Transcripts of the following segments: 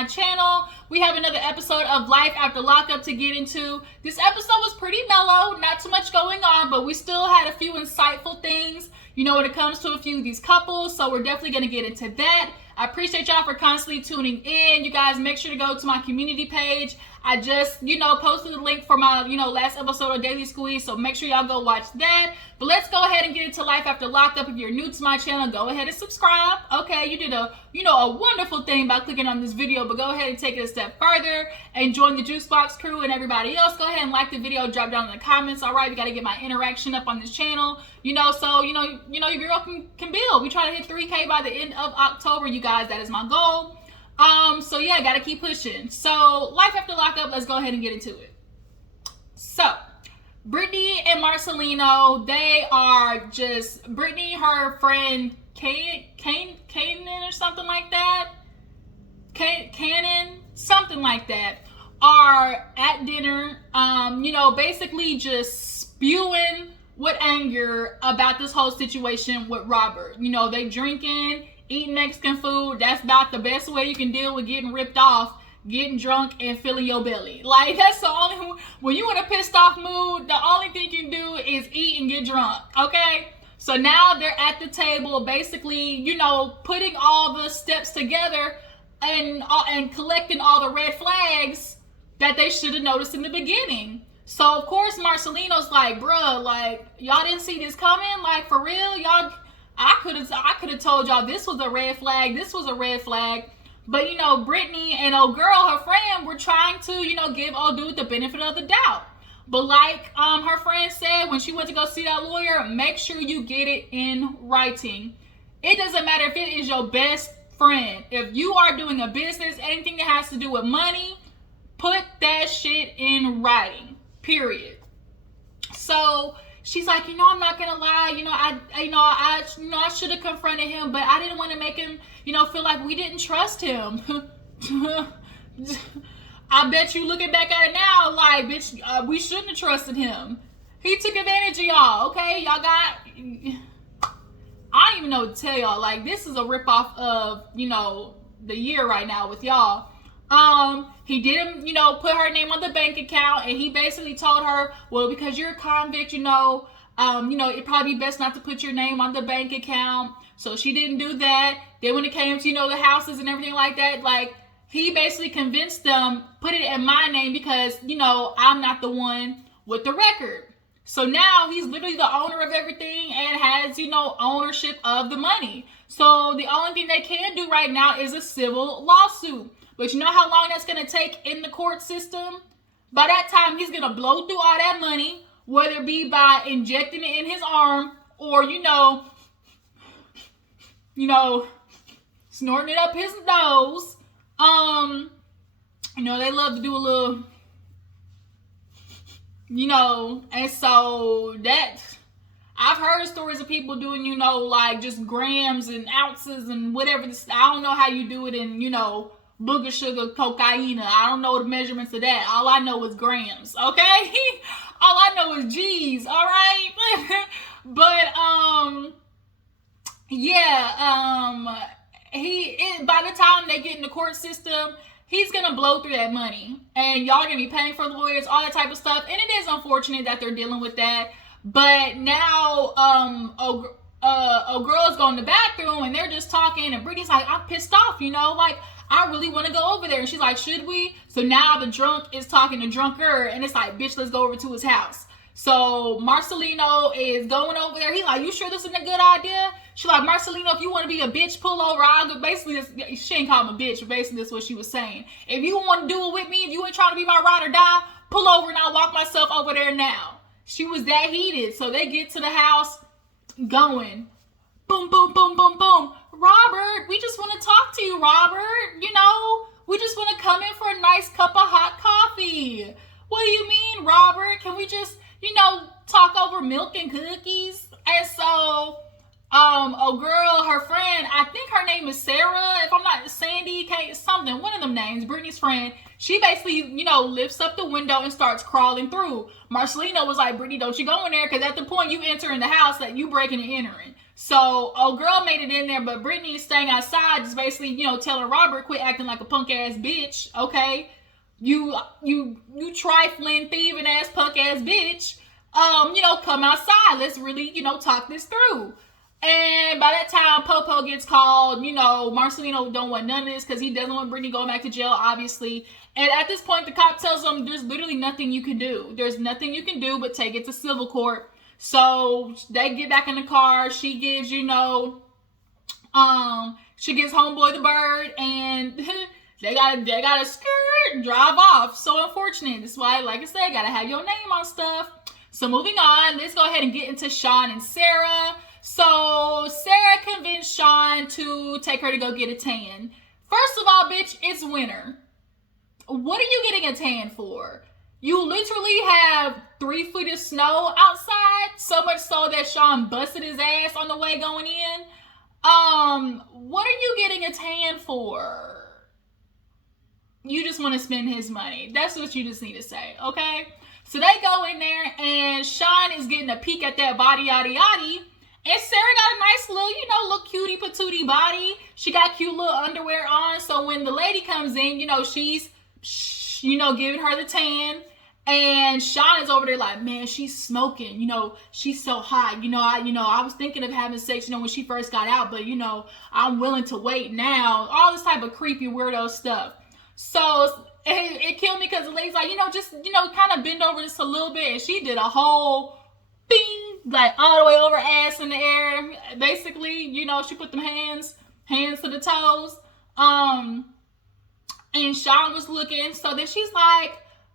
my channel. We have another episode of Life After Lockup to get into. This episode was pretty mellow, not too much going on, but we still had a few insightful things, you know, when it comes to a few of these couples, so we're definitely going to get into that. I appreciate y'all for constantly tuning in. You guys make sure to go to my community page. I just, posted a link for my, last episode of Daily Squeeze, so make sure y'all go watch that. But let's go ahead and get into Life After Lockup. If you're new to my channel, go ahead and subscribe. Okay, you did a wonderful thing by clicking on this video, but go ahead and take it a step further and join the Juice Box crew and everybody else. Go ahead and like the video, drop down in the comments. All right, we got to get my interaction up on this channel, your girl can build. We try to hit 3K by the end of October, you guys. That is my goal. So yeah, gotta keep pushing. So Life After Lockup, let's go ahead and get into it. So Brittany and Marcelino, they are just, Brittany, her friend Kanan or something like that, Cannon, something like that, are at dinner, basically just spewing with anger about this whole situation with Robert. They drinking, eating Mexican food. That's about the best way you can deal with getting ripped off, getting drunk and filling your belly. Like, that's the only, when you in a pissed off mood, the only thing you can do is eat and get drunk, okay? So now they're at the table, basically, putting all the steps together and collecting all the red flags that they should have noticed in the beginning. So of course Marcelino's like, bruh, like, y'all didn't see this coming? Like, for real? Y'all, I could have told y'all this was a red flag. This was a red flag. But, Brittany and old girl, her friend, were trying to, give old dude the benefit of the doubt. But like her friend said when she went to go see that lawyer, make sure you get it in writing. It doesn't matter if it is your best friend. If you are doing a business, anything that has to do with money, put that shit in writing, period. So she's like, I'm not gonna lie, I should have confronted him, but I didn't want to make him, feel like we didn't trust him. I bet you looking back at it now, like, bitch, we shouldn't have trusted him. He took advantage of y'all, okay? Y'all got, I don't even know what to tell y'all. Like, this is a ripoff of, the year right now with y'all. He didn't, put her name on the bank account, and he basically told her, well, because you're a convict, it'd probably be best not to put your name on the bank account. So she didn't do that. Then when it came to, the houses and everything like that, like, he basically convinced them, put it in my name because, I'm not the one with the record. So now he's literally the owner of everything and has, ownership of the money. So the only thing they can do right now is a civil lawsuit. But you know how long that's going to take in the court system? By that time, he's going to blow through all that money, whether it be by injecting it in his arm or, snorting it up his nose. They love to do a little, and so that, I've heard stories of people doing, like just grams and ounces and whatever. I don't know how you do it in, booger sugar, cocaine. I don't know the measurements of that. All I know is grams, okay? All I know is G's, all right? But, by the time they get in the court system, he's going to blow through that money. And y'all going to be paying for lawyers, all that type of stuff. And it is unfortunate that they're dealing with that. But now, a girl's going to the bathroom and they're just talking. And Brittany's like, I'm pissed off, like, I really want to go over there. And she's like, should we? So now the drunk is talking to drunker. And it's like, bitch, let's go over to his house. So Marcelino is going over there. He's like, you sure this isn't a good idea? She's like, Marcelino, if you want to be a bitch, pull over. I'll go. Basically, she ain't call him a bitch, but basically that's what she was saying. If you want to do it with me, if you ain't trying to be my ride or die, pull over and I'll walk myself over there now. She was that heated. So they get to the house going. Boom, boom, boom, boom, boom. Robert, we just want to talk to you, Robert. We just want to come in for a nice cup of hot coffee. What do you mean, Robert? Can we just, talk over milk and cookies? And so, a girl, her friend, I think her name is Sara, if I'm not, Sandy, something, one of them names, Brittany's friend, She basically, lifts up the window and starts crawling through. Marcelino was like, Brittany, don't you go in there, because at the point you enter in the house, that you breaking and entering. So, girl made it in there, but Brittany is staying outside, just basically, telling Robert, quit acting like a punk ass bitch, okay? You trifling, thieving ass, punk ass bitch. Come outside. Let's really, talk this through. And by that time, Popo gets called. Marcelino don't want none of this because he doesn't want Brittany going back to jail, obviously. And at this point, the cop tells him there's literally nothing you can do. There's nothing you can do but take it to civil court. So they get back in the car. She gives, she gives homeboy the bird, and they gotta skirt, drive off. So unfortunate. That's why, like I said, gotta have your name on stuff. So moving on, let's go ahead and get into Shawn and Sara. So Sara convinced Shawn to take her to go get a tan. First of all, bitch, it's winter. What are you getting a tan for? You literally have 3 feet of snow outside, so much so that Shawn busted his ass on the way going in. What are you getting a tan for? You just want to spend his money. That's what you just need to say, okay? So they go in there, and Shawn is getting a peek at that body, yaddy yaddy. And Sara got a nice little, little cutie patootie body. She got cute little underwear on. So when the lady comes in, she's, giving her the tan. And Shawn is over there like, man, she's smoking. She's so hot. I was thinking of having sex, when she first got out. But, I'm willing to wait now. All this type of creepy weirdo stuff. So it killed me because the lady's like, just, kind of bend over just a little bit. And she did a whole bing, like all the way over, ass in the air. Basically, she put them hands to the toes. And Shawn was looking. So then she's like,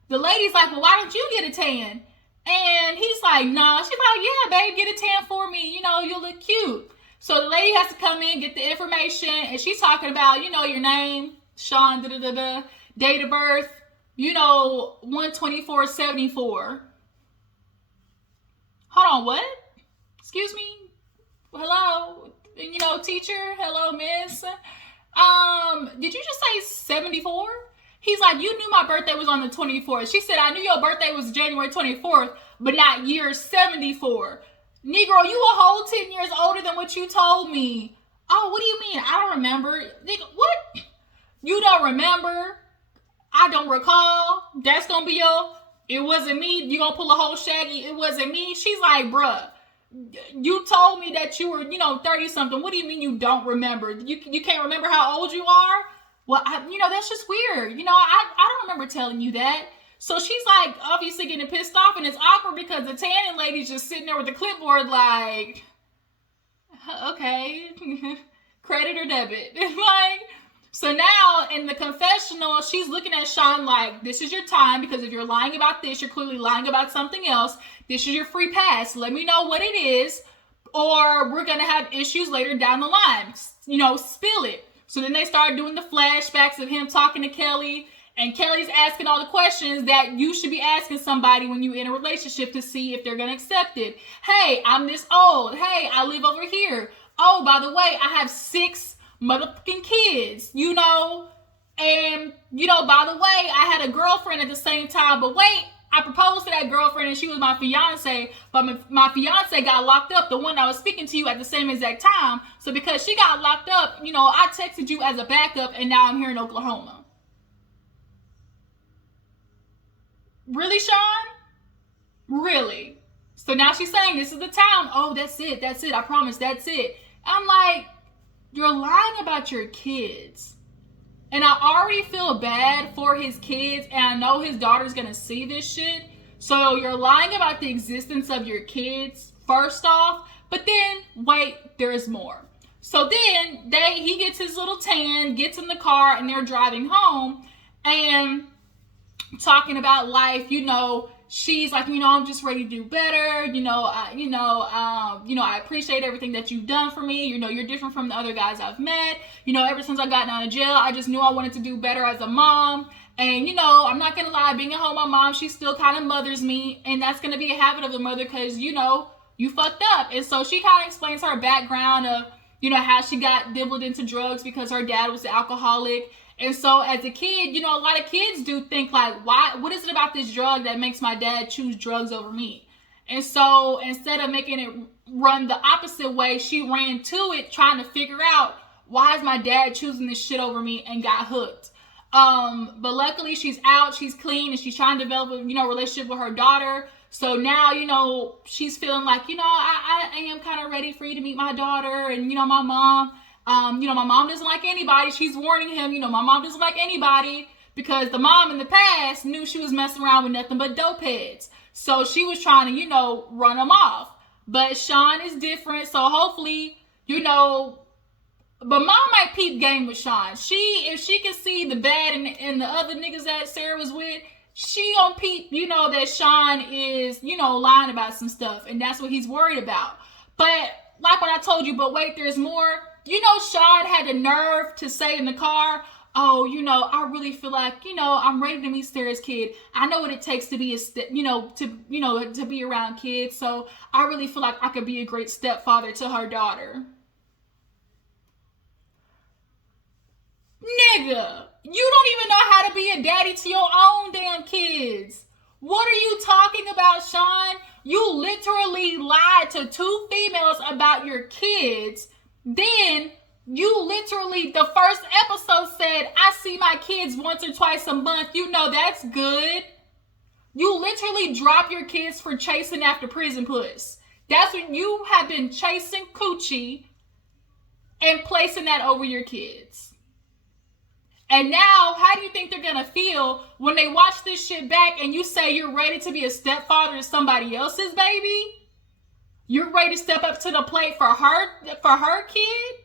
the lady's like, well, why don't you get a tan? And he's like, nah. She's like, yeah, babe, get a tan for me. You look cute. So the lady has to come in, get the information. And she's talking about, your name, Shawn, date of birth, 1/24/74. Hold on, what? Excuse me? Hello? Teacher? Hello, miss? Did you just say 74? He's like, you knew my birthday was on the 24th. She said, I knew your birthday was January 24th, but not year 74. Negro, you a whole 10 years older than what you told me. Oh, what do you mean? I don't remember. Nigga, what? You don't remember? I don't recall. That's gonna be it wasn't me. You gonna pull a whole Shaggy? It wasn't me. She's like, bruh, you told me that you were, 30 something. What do you mean you don't remember? You can't remember how old you are? Well, that's just weird. I don't remember telling you that. So she's like, obviously getting pissed off, and it's awkward because the tanning lady's just sitting there with the clipboard like, okay, credit or debit. So now in the confessional, she's looking at Shawn like, this is your time, because if you're lying about this, you're clearly lying about something else. This is your free pass. Let me know what it is, or we're going to have issues later down the line. Spill it. So then they start doing the flashbacks of him talking to Kelly, and Kelly's asking all the questions that you should be asking somebody when you're in a relationship to see if they're going to accept it. Hey, I'm this old. Hey, I live over here. Oh, by the way, I have 6 motherfucking kids, and by the way, I had a girlfriend at the same time, but wait, I proposed to that girlfriend and she was my fiance, but my fiance got locked up, the one that was speaking to you at the same exact time. So because she got locked up, I texted you as a backup, and now I'm here in Oklahoma. Really, Shawn? Really? So now she's saying this is the time. Oh, that's it, I promise, that's it. I'm like, you're lying about your kids. And I already feel bad for his kids, and I know his daughter's gonna see this shit. So you're lying about the existence of your kids, first off, but then, wait, there's more. So then, he gets his little tan, gets in the car, and they're driving home, and talking about life, she's like, I'm just ready to do better. I appreciate everything that you've done for me. You're different from the other guys I've met. Ever since I got out of jail, I just knew I wanted to do better as a mom. And, I'm not going to lie, being at home, my mom, she still kind of mothers me. And that's going to be a habit of a mother because, you fucked up. And so she kind of explains her background of, how she got dibbled into drugs because her dad was an alcoholic. And so as a kid, you know, a lot of kids do think like, why, what is it about this drug that makes my dad choose drugs over me? And so instead of making it run the opposite way, she ran to it trying to figure out, why is my dad choosing this shit over me, and got hooked. But luckily she's out, she's clean, and she's trying to develop a, you know, relationship with her daughter. So now, you know, she's feeling like, you know, I am kind of ready for you to meet my daughter. And, you know, my mom, you know, my mom doesn't like anybody. She's warning him, you know, my mom doesn't like anybody, because the mom in the past knew she was messing around with nothing but dope heads. So she was trying to, you know, run him off. But Shawn is different. So hopefully, you know, but mom might peep game with Shawn. If she can see the bad in the other niggas that Sara was with, she gonna peep, you know, that Shawn is, you know, lying about some stuff. And that's what he's worried about. But like what I told you, but wait, there's more. You know, Shawn had the nerve to say in the car, oh, you know, I really feel like, you know, I'm ready to meet Sara's kid. I know what it takes to be to be around kids. So I really feel like I could be a great stepfather to her daughter. Nigga, you don't even know how to be a daddy to your own damn kids. What are you talking about, Shawn? You literally lied to 2 females about your kids. Then you literally, the first episode said, I see my kids once or twice a month. You know that's good. You literally drop your kids for chasing after prison puss. That's when you have been chasing coochie and placing that over your kids. And now, how do you think they're going to feel when they watch this shit back and you say you're ready to be a stepfather to somebody else's baby? You're ready to step up to the plate for her kid?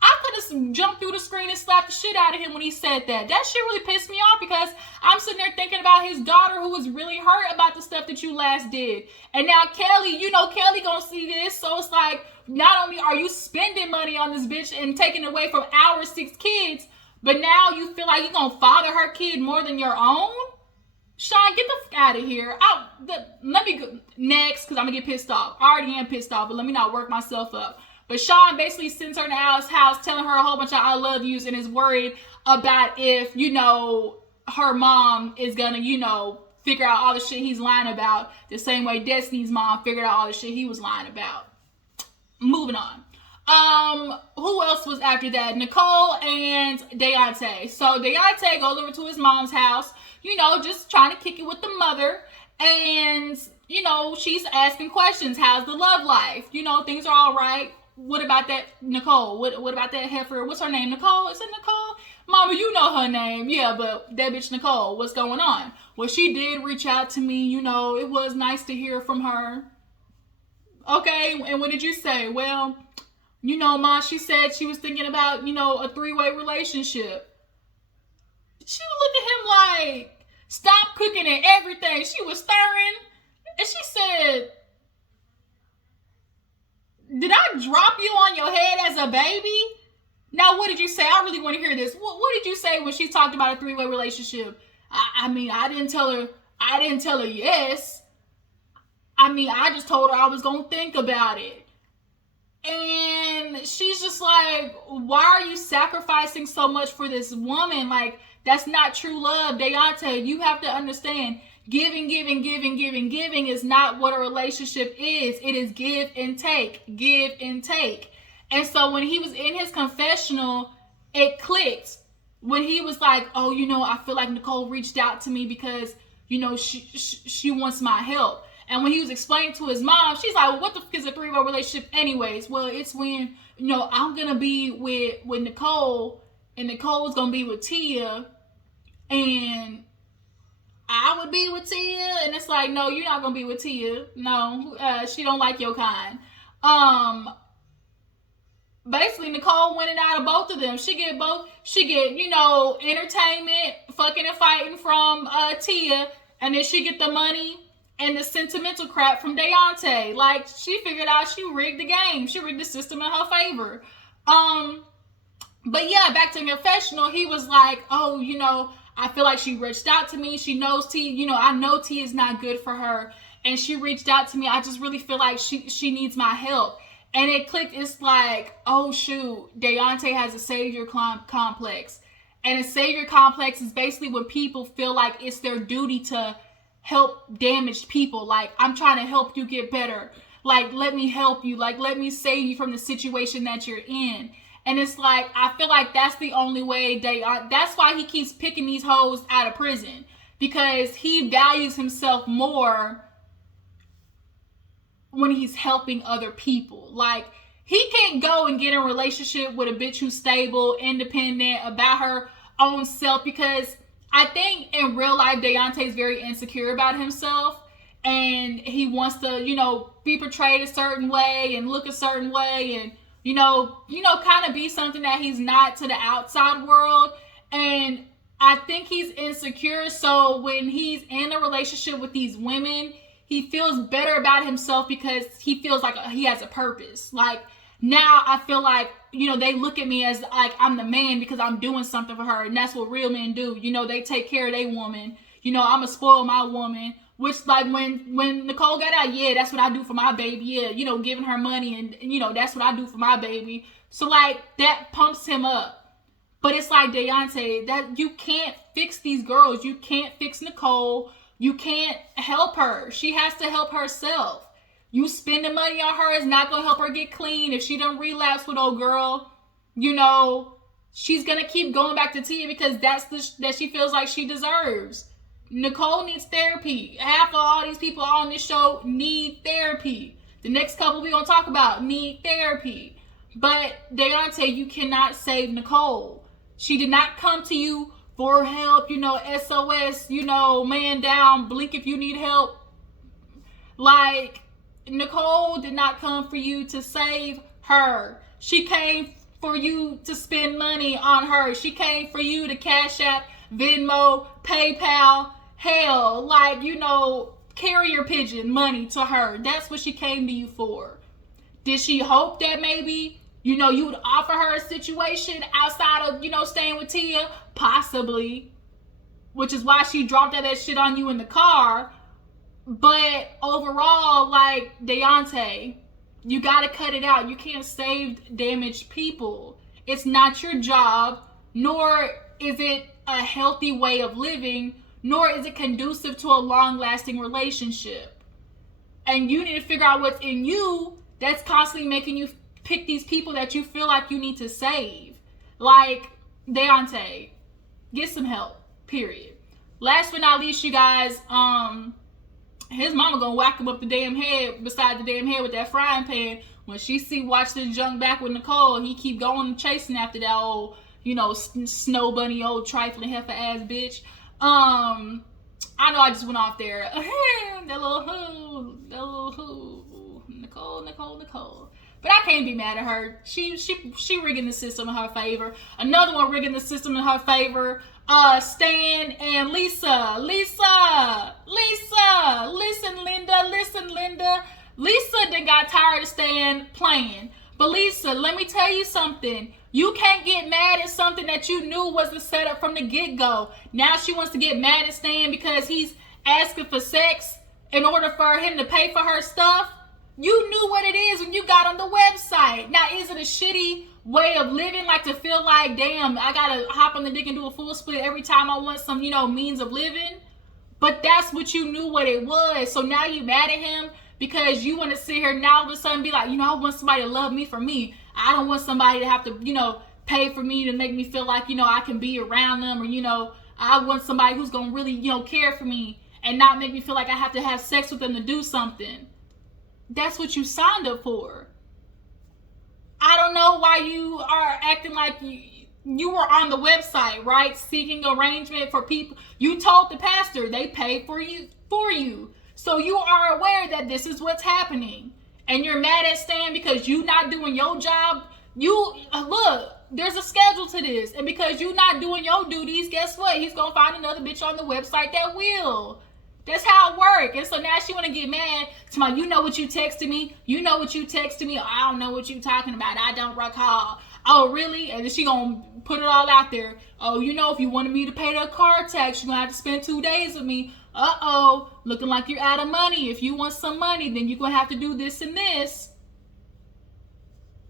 I could have jumped through the screen and slapped the shit out of him when he said that. That shit really pissed me off, because I'm sitting there thinking about his daughter, who was really hurt about the stuff that you last did. And now Kelly, you know, Kelly gonna see this. So it's like, not only are you spending money on this bitch and taking away from our 6 kids, but now you feel like you're going to father her kid more than your own? Shawn, get the fuck out of here. Let me go next, because I'm going to get pissed off. I already am pissed off, but let me not work myself up. But Shawn basically sends her to Al's house, telling her a whole bunch of I love yous, and is worried about if, you know, her mom is going to, you know, figure out all the shit he's lying about, the same way Destiny's mom figured out all the shit he was lying about. Moving on. Who else was after that? Nicolle and Daonte. So Daonte goes over to his mom's house, you know, just trying to kick it with the mother. And, you know, she's asking questions. How's the love life? You know, things are all right. What about that Nicolle? What about that heifer? What's her name? Nicolle? Is it Nicolle? Mama, you know her name. Yeah, but that bitch Nicolle, what's going on? Well, she did reach out to me. You know, it was nice to hear from her. Okay, and what did you say? Well, you know, Ma, she said she was thinking about, you know, a 3-way relationship. She would look at him like, stop cooking and everything. She was stirring. And she said, did I drop you on your head as a baby? Now, what did you say? I really want to hear this. What did you say when she talked about a 3-way relationship? I mean, I didn't tell her yes. I mean, I just told her I was going to think about it. And she's just like, why are you sacrificing so much for this woman? Like, that's not true love. Daonte, you have to understand, giving is not what a relationship is. It is give and take. And so when he was in his confessional, it clicked. When he was like, oh, you know, I feel like Nicolle reached out to me because, you know, she wants my help. And when he was explaining to his mom, she's like, well, what the fuck is a 3-way relationship anyways? Well, it's when, you know, I'm going to be with Nicolle, and Nicole's going to be with Tia, and I would be with Tia. And it's like, no, you're not going to be with Tia. No, she don't like your kind. Basically, Nicolle winning out of both of them. She get, you know, entertainment, fucking and fighting from Tia, and then she get the money and the sentimental crap from Daonte. Like, she figured out she rigged the game. She rigged the system in her favor. But yeah, back to confessional, he was like, oh, you know, I feel like she reached out to me. She knows T, you know, I know T is not good for her. And she reached out to me. I just really feel like she needs my help. And it clicked. It's like, oh, shoot, Daonte has a savior complex. And a savior complex is basically when people feel like it's their duty to help damaged people. Like, I'm trying to help you get better. Like, let me help you. Like, let me save you from the situation that you're in. And it's like, I feel like that's the only way that's why he keeps picking these hoes out of prison. Because he values himself more when he's helping other people. Like, he can't go and get in a relationship with a bitch who's stable, independent, about her own self, because I think in real life, Daonte is very insecure about himself, and he wants to, be portrayed a certain way and look a certain way, and, kind of be something that he's not to the outside world. And I think he's insecure. So when he's in a relationship with these women, he feels better about himself because he feels like he has a purpose. Like, now I feel like, they look at me as like I'm the man because I'm doing something for her. And that's what real men do. They take care of their woman. I'm going to spoil my woman. Which, like, when Nicolle got out, yeah, that's what I do for my baby. Yeah, giving her money and, that's what I do for my baby. So, like, that pumps him up. But it's like, Daonte, that you can't fix these girls. You can't fix Nicolle. You can't help her. She has to help herself. You spending money on her is not going to help her get clean. If she don't relapse with old girl, she's going to keep going back to Tia because that's that she feels like she deserves. Nicolle needs therapy. Half of all these people on this show need therapy. The next couple we're going to talk about need therapy. But Daonte, you cannot save Nicolle. She did not come to you for help, SOS, man down, blink if you need help. Like, Nicolle did not come for you to save her. She came for you to spend money on her. She came for you to Cash App, Venmo, PayPal, hell, like, carrier pigeon money to her. That's what she came to you for. Did she hope that maybe, you would offer her a situation outside of, staying with Tia? Possibly. Which is why she dropped that shit on you in the car. But overall, like, Daonte, you gotta cut it out. You can't save damaged people. It's not your job, nor is it a healthy way of living, nor is it conducive to a long-lasting relationship. And you need to figure out what's in you that's constantly making you pick these people that you feel like you need to save. Like, Daonte, get some help, period. Last but not least, you guys, his mama gonna whack him up the damn head, beside the damn head with that frying pan. When she watch this junk back with Nicolle, he keep going and chasing after that old, snow bunny, old trifling heifer ass bitch. I know I just went off there. that little who, Nicolle. But I can't be mad at her. She rigging the system in her favor. Another one rigging the system in her favor. Stan and Lisa. Listen, Linda. Lisa then got tired of Stan playing. But Lisa, let me tell you something. You can't get mad at something that you knew was the setup from the get-go. Now she wants to get mad at Stan because he's asking for sex in order for him to pay for her stuff. You knew what it is when you got on the website. Now, is it a shitty way of living? Like, to feel like, damn, I gotta hop on the dick and do a full split every time I want some, means of living? But that's what you knew what it was. So now you mad at him because you want to sit here now all of a sudden be like, I want somebody to love me for me. I don't want somebody to have to, pay for me to make me feel like, I can be around them. Or, I want somebody who's going to really, care for me and not make me feel like I have to have sex with them to do something. That's what you signed up for. I don't know why you are acting like you were on the website, right? Seeking arrangement for people. You told the pastor they paid for you. So you are aware that this is what's happening. And you're mad at Stan because you not doing your job. Look, there's a schedule to this. And because you not doing your duties, guess what? He's going to find another bitch on the website that will. That's how it works. And so now she want to get mad. Tomorrow, you know what you texted me? Oh, I don't know what you talking about. I don't recall. Oh, really? And then she going to put it all out there. Oh, if you wanted me to pay the car tax, you're going to have to spend 2 days with me. Uh-oh. Looking like you're out of money. If you want some money, then you're going to have to do this and this.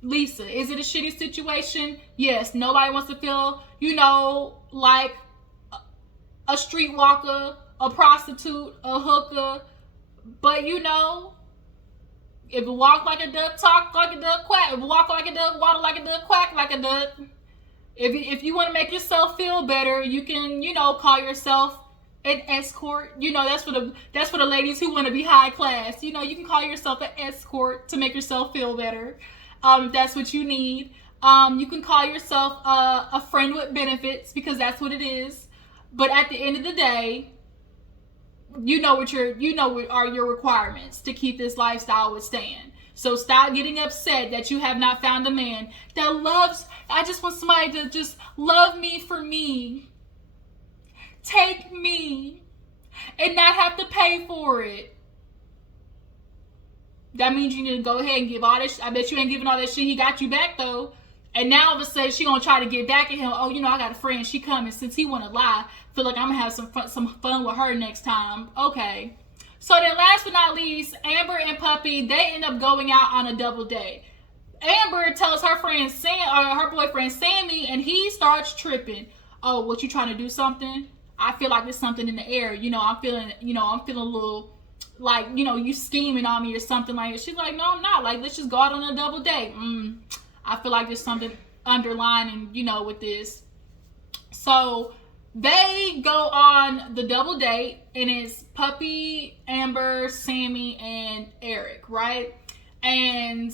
Lisa, is it a shitty situation? Yes. Nobody wants to feel, like a streetwalker, a prostitute, a hooker. But if it walk like a duck, talk like a duck, quack. If it walk like a duck, water like a duck, quack like a duck. If you want to make yourself feel better, you can, call yourself an escort. That's for the ladies who want to be high class. You can call yourself an escort to make yourself feel better. If that's what you need. You can call yourself a friend with benefits, because that's what it is. But at the end of the day, what are your requirements to keep this lifestyle withstand. So stop getting upset that you have not found a man that loves. I just want somebody to just love me for me, take me, and not have to pay for it. That means you need to go ahead and give all this. I bet you ain't giving all that shit he got you back though. And now all of a sudden she gonna try to get back at him. Oh, I got a friend. She coming. Since he wanna lie, feel like I'm gonna have some fun with her next time. Okay. So then, last but not least, Amber and Puppy, they end up going out on a double date. Amber tells her boyfriend Sammy, and he starts tripping. Oh, what, you trying to do something? I feel like there's something in the air. I'm feeling a little like, you scheming on me or something like that. She's like, no, I'm not. Like, let's just go out on a double date. I feel like there's something underlying, with this. So they go on the double date, and it's Puppy, Amber, Sammy, and Eric, right? And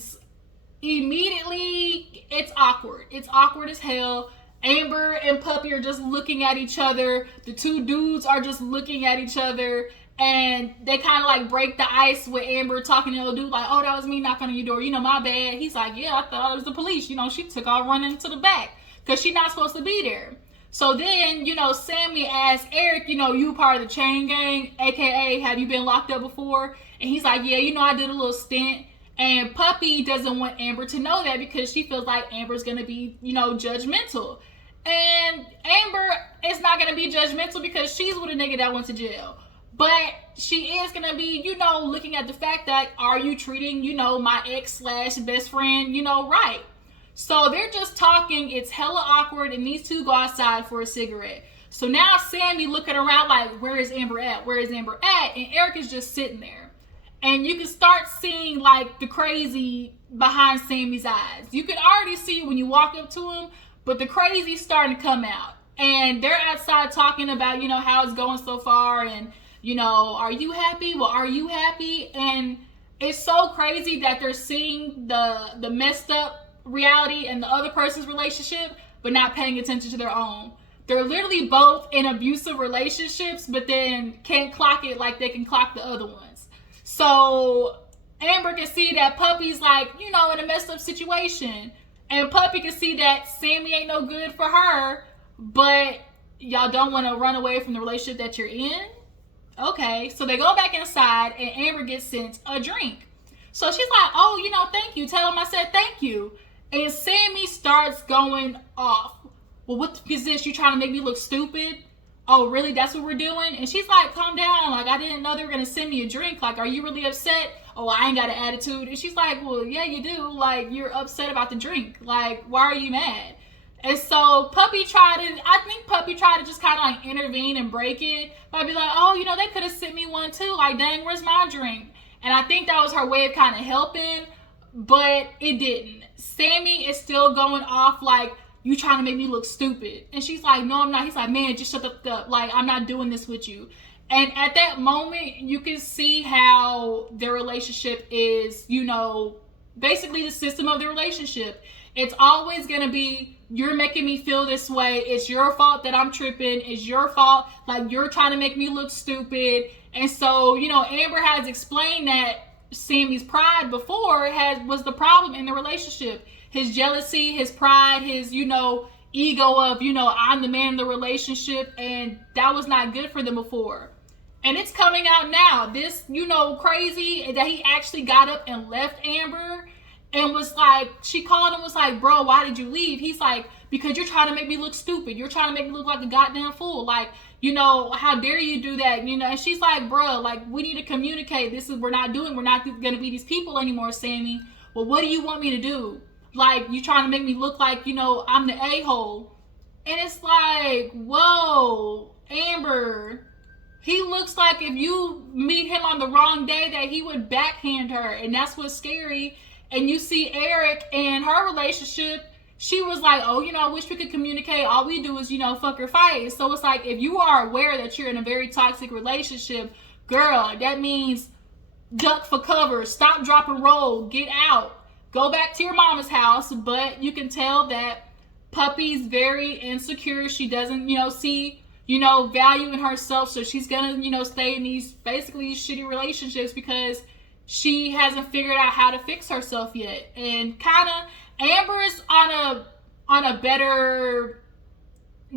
immediately it's awkward. It's awkward as hell. Amber and Puppy are just looking at each other. The two dudes are just looking at each other. And they kind of like break the ice with Amber talking to the dude like, oh, that was me knocking on your door. My bad. He's like, yeah, I thought it was the police. She took off running to the back because she's not supposed to be there. So then, Sammy asks Eric, you part of the chain gang, a.k.a. have you been locked up before? And he's like, yeah, I did a little stint. And Puppy doesn't want Amber to know that because she feels like Amber's going to be, judgmental. And Amber is not going to be judgmental because she's with a nigga that went to jail. But she is going to be, looking at the fact that, are you treating, my ex/best friend, right? So they're just talking. It's hella awkward, and these two go outside for a cigarette. So now Sammy looking around like, where is Amber at? Where is Amber at? And Eric is just sitting there. And you can start seeing like the crazy behind Sammy's eyes. You can already see it when you walk up to him, but the crazy's starting to come out. And they're outside talking about, how it's going so far, and are you happy? Well, are you happy? And it's so crazy that they're seeing the messed up reality and the other person's relationship, but not paying attention to their own. They're literally both in abusive relationships, but then can't clock it like they can clock the other ones. So Amber can see that Puppy's like, in a messed up situation. And Puppy can see that Sammy ain't no good for her, but y'all don't want to run away from the relationship that you're in. Okay, so they go back inside, and Amber gets sent a drink. So she's like, oh, thank you. Tell him I said thank you. And Sammy starts going off. Well, what is this? You trying to make me look stupid? Oh, really? That's what we're doing? And she's like, calm down. Like, I didn't know they were going to send me a drink. Like, are you really upset? Oh, I ain't got an attitude. And she's like, well, yeah, you do. Like, you're upset about the drink. Like, why are you mad? And so Puppy tried to just kind of like intervene and break it by be like, oh, they could have sent me one too. Like, dang, where's my drink? And I think that was her way of kind of helping, but it didn't. Sammy is still going off like, you trying to make me look stupid. And she's like, no, I'm not. He's like, man, just shut up. Like, I'm not doing this with you. And at that moment, you can see how their relationship is, basically the system of the relationship. It's always going to be, you're making me feel this way. It's your fault that I'm tripping. It's your fault. Like, you're trying to make me look stupid. And so, Amber has explained that Sammy's pride before was the problem in the relationship. His jealousy, his pride, his, ego of, I'm the man in the relationship. And that was not good for them before. And it's coming out now. This, crazy that he actually got up and left Amber. And was like, she called him, was like, bro, why did you leave? He's like, because you're trying to make me look stupid. You're trying to make me look like a goddamn fool. Like, how dare you do that? And she's like, bro, like, we need to communicate. We're not going to be these people anymore, Sammy. Well, what do you want me to do? like, you trying to make me look like, you know, I'm the a-hole. And it's like, whoa, Amber, he looks like if you meet him on the wrong day that he would backhand her, and that's what's scary. And you see Eric and her relationship, she was like, oh, you know, I wish we could communicate. All we do is, you know, fuck or fight. So it's like, if you are aware that you're in a very toxic relationship, girl, that means duck for cover, stop, drop, and roll, get out, go back to your mama's house. But you can tell that Puppy's very insecure. She doesn't, you know, see, you know, value in herself. So she's gonna, you know, stay in these basically shitty relationships because she hasn't figured out how to fix herself yet. And kind of Amber's on a better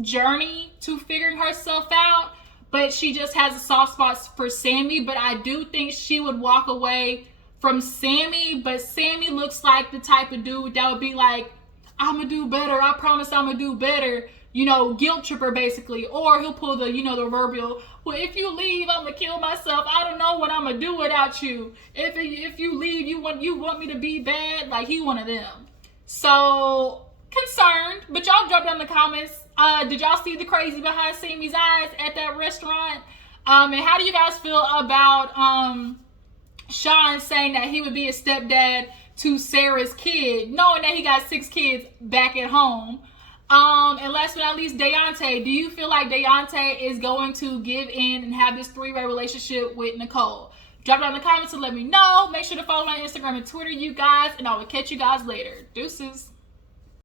journey to figuring herself out, but she just has a soft spot for Sammy. But I do think she would walk away from Sammy. But Sammy looks like the type of dude that would be like, I'm gonna do better, I promise I'm gonna do better, you know, guilt tripper basically. Or he'll pull the, you know, the proverbial, well, if you leave, I'm gonna kill myself, I don't know what I'm gonna do without you. If you leave, you want me to be bad. Like, he one of them. So concerned. But y'all drop down in the comments, did y'all see the crazy behind Sammy's eyes at that restaurant? And how do you guys feel about Shawn saying that he would be a stepdad to Sara's kid, knowing that he got 6 kids back at home? And last but not least, Daonte. Do you feel like Daonte is going to give in and have this 3-way relationship with Nicolle? Drop down in the comments and let me know. Make sure to follow my Instagram and Twitter, you guys, and I will catch you guys later. Deuces.